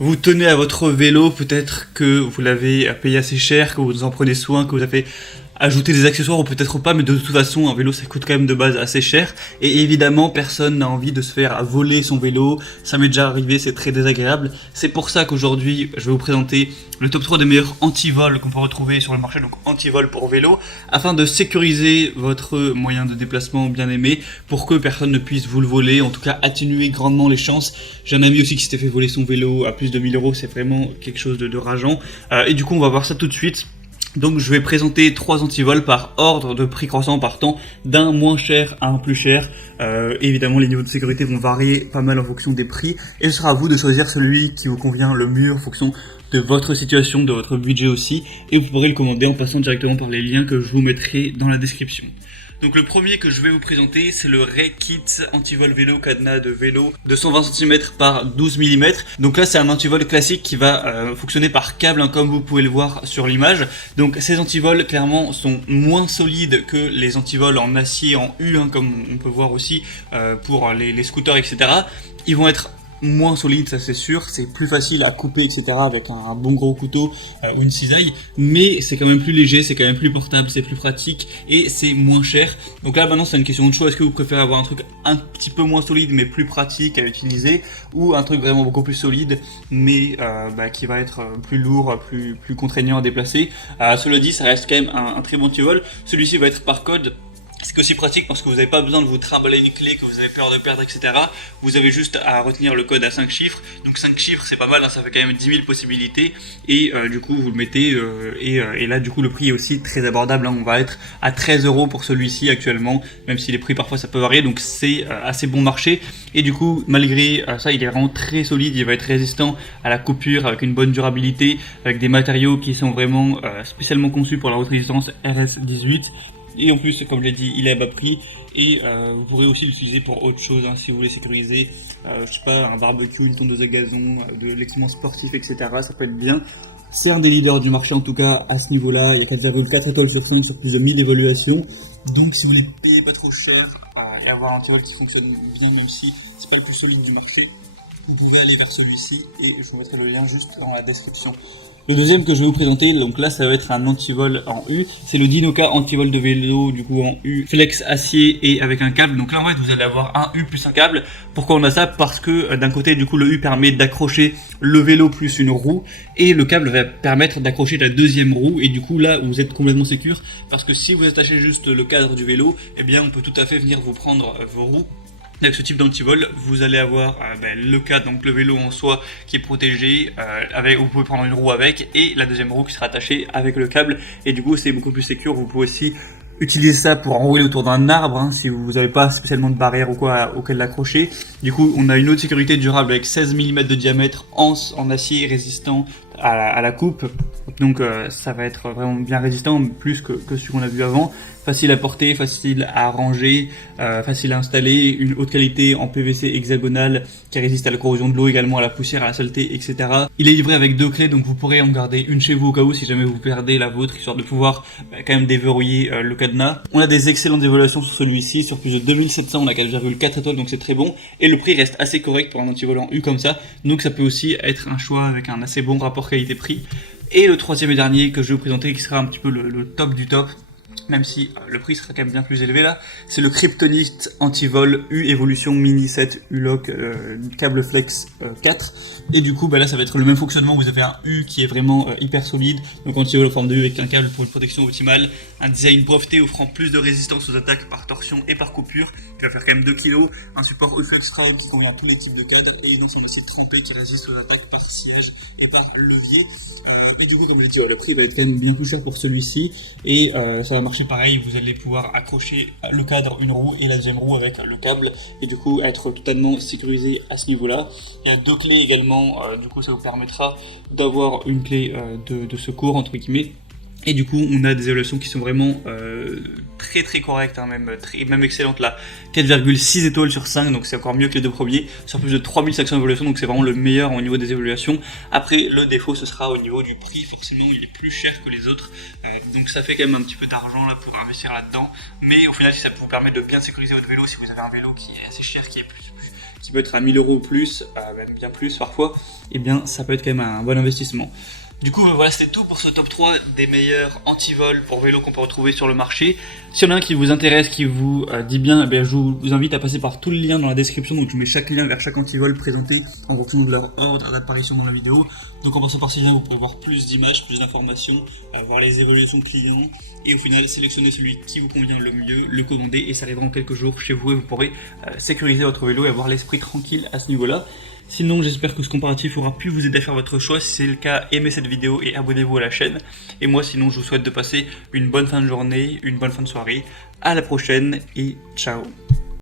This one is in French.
Vous tenez à votre vélo, peut-être que vous l'avez payé assez cher, que vous en prenez soin, que vous avez ajouté des accessoires ou peut-être pas, mais de toute façon un vélo ça coûte quand même de base assez cher et évidemment personne n'a envie de se faire voler son vélo, ça m'est déjà arrivé, c'est très désagréable. C'est pour ça qu'aujourd'hui je vais vous présenter le top 3 des meilleurs anti-vol qu'on peut retrouver sur le marché, donc anti-vol pour vélo, afin de sécuriser votre moyen de déplacement bien aimé pour que personne ne puisse vous le voler, en tout cas atténuer grandement les chances. J'ai un ami aussi qui s'était fait voler son vélo à plus de 1000 euros, c'est vraiment quelque chose de rageant. Et du coup on va voir ça tout de suite. Donc je vais présenter 3 antivols par ordre de prix croissant partant d'un moins cher à un plus cher. Évidemment les niveaux de sécurité vont varier pas mal en fonction des prix et ce sera à vous de choisir celui qui vous convient le mieux en fonction de votre situation, de votre budget aussi, et vous pourrez le commander en passant directement par les liens que je vous mettrai dans la description. Donc le premier que je vais vous présenter, c'est le Ray-Kit antivol vélo cadenas de vélo de 120 cm par 12 mm. Donc là c'est un antivol classique qui va fonctionner par câble, hein, comme vous pouvez le voir sur l'image. Donc ces antivols clairement sont moins solides que les antivols en acier en U, hein, comme on peut voir aussi pour les scooters, etc. Ils vont être moins solide, ça c'est sûr, c'est plus facile à couper, etc. avec un bon gros couteau ou une cisaille, mais c'est quand même plus léger, c'est quand même plus portable, c'est plus pratique et c'est moins cher. Donc là maintenant c'est une question de choix, est-ce que vous préférez avoir un truc un petit peu moins solide mais plus pratique à utiliser, ou un truc vraiment beaucoup plus solide mais qui va être plus lourd, plus contraignant à déplacer. Cela dit, ça reste quand même un très bon antivol. Celui-ci va être par code. C'est aussi pratique parce que vous n'avez pas besoin de vous trimballer une clé que vous avez peur de perdre, etc. Vous avez juste à retenir le code à 5 chiffres. Donc 5 chiffres c'est pas mal, hein, ça fait quand même 10 000 possibilités. Et du coup vous le mettez et là du coup le prix est aussi très abordable, hein. On va être à 13 € pour celui-ci actuellement, même si les prix parfois ça peut varier. Donc c'est assez bon marché. Et du coup malgré ça il est vraiment très solide, il va être résistant à la coupure avec une bonne durabilité, avec des matériaux qui sont vraiment spécialement conçus pour la haute résistance RS18. Et en plus, comme je l'ai dit, il est à bas prix et vous pourrez aussi l'utiliser pour autre chose, hein, si vous voulez sécuriser, je sais pas, un barbecue, une tondeuse à gazon, de l'équipement sportif, etc. Ça peut être bien. C'est un des leaders du marché en tout cas à ce niveau-là. Il y a 4,4 étoiles sur 5 sur plus de 1000 évaluations. Donc si vous voulez payer pas trop cher et avoir un antivol qui fonctionne bien, même si c'est pas le plus solide du marché, vous pouvez aller vers celui-ci et je vous mettrai le lien juste dans la description. Le deuxième que je vais vous présenter, donc là ça va être un antivol en U, c'est le Dinoka antivol de vélo, du coup en U, flex acier et avec un câble. Donc là en fait vous allez avoir un U plus un câble. Pourquoi on a ça? Parce que d'un côté du coup le U permet d'accrocher le vélo plus une roue et le câble va permettre d'accrocher la deuxième roue, et du coup là vous êtes complètement sécure parce que si vous attachez juste le cadre du vélo, eh bien on peut tout à fait venir vous prendre vos roues. Avec ce type d'antivol, vous allez avoir le cadre, donc le vélo en soi qui est protégé, vous pouvez prendre une roue avec et la deuxième roue qui sera attachée avec le câble, et du coup c'est beaucoup plus sécure. Vous pouvez aussi utiliser ça pour enrouler autour d'un arbre, hein, si vous n'avez pas spécialement de barrière ou quoi auquel l'accrocher. Du coup on a une haute sécurité durable avec 16 mm de diamètre en acier résistant à la coupe, donc ça va être vraiment bien résistant, plus que ce qu'on a vu avant. Facile à porter, facile à ranger, facile à installer, une haute qualité en PVC hexagonal qui résiste à la corrosion de l'eau, également à la poussière, à la saleté, etc. Il est livré avec 2 clés, donc vous pourrez en garder une chez vous au cas où si jamais vous perdez la vôtre, histoire de pouvoir quand même déverrouiller le cadenas. On a des excellentes évaluations sur celui-ci, sur plus de 2700, on a 4,4 étoiles, donc c'est très bon, et le prix reste assez correct pour un antivolant U comme ça, donc ça peut aussi être un choix avec un assez bon rapport qualité-prix. Et le troisième et dernier que je vais vous présenter, qui sera un petit peu le top du top, même si le prix sera quand même bien plus élevé là, c'est le Kryptonite Antivol U Evolution Mini 7 U-Lock câble flex 4. Et du coup là ça va être le même fonctionnement. Vous avez un U qui est vraiment hyper solide, donc antivol en forme de U avec un câble pour une protection optimale, un design breveté offrant plus de résistance aux attaques par torsion et par coupure, qui va faire quand même 2 kg, un support ultra extrême qui convient à tous les types de cadres, et une ensemble aussi trempé qui résiste aux attaques par sillage et par levier. Et du coup comme je l'ai dit, le prix va être quand même bien plus cher pour celui-ci, et ça va marcher pareil. Vous allez pouvoir accrocher le cadre, une roue et la deuxième roue avec le câble, et du coup être totalement sécurisé à ce niveau-là. Il y a 2 clés également, du coup ça vous permettra d'avoir une clé de secours entre guillemets. Et du coup on a des évaluations qui sont vraiment très correctes, hein, même excellentes là. 4,6 étoiles sur 5, donc c'est encore mieux que les 2 premiers, sur plus de 3500 évaluations, donc c'est vraiment le meilleur au niveau des évaluations. Après le défaut ce sera au niveau du prix, forcément il est plus cher que les autres, donc ça fait quand même un petit peu d'argent là pour investir là-dedans, mais au final si ça vous permet de bien sécuriser votre vélo, si vous avez un vélo qui est assez cher, qui peut être à 1000 € ou plus, même bien plus parfois, et bien ça peut être quand même un bon investissement. Du coup, voilà, c'était tout pour ce top 3 des meilleurs anti-vol pour vélo qu'on peut retrouver sur le marché. S'il y en a un qui vous intéresse, qui vous dit bien, eh bien, je vous invite à passer par tout le lien dans la description. Donc, je mets chaque lien vers chaque anti-vol présenté en fonction de leur ordre d'apparition dans la vidéo. Donc, en passant par ces liens, vous pouvez voir plus d'images, plus d'informations, voir les évolutions clients et au final, sélectionner celui qui vous convient le mieux, le commander et ça arrivera en quelques jours chez vous et vous pourrez sécuriser votre vélo et avoir l'esprit tranquille à ce niveau-là. Sinon, j'espère que ce comparatif aura pu vous aider à faire votre choix. Si c'est le cas, aimez cette vidéo et abonnez-vous à la chaîne. Et moi, sinon, je vous souhaite de passer une bonne fin de journée, une bonne fin de soirée. À la prochaine et ciao!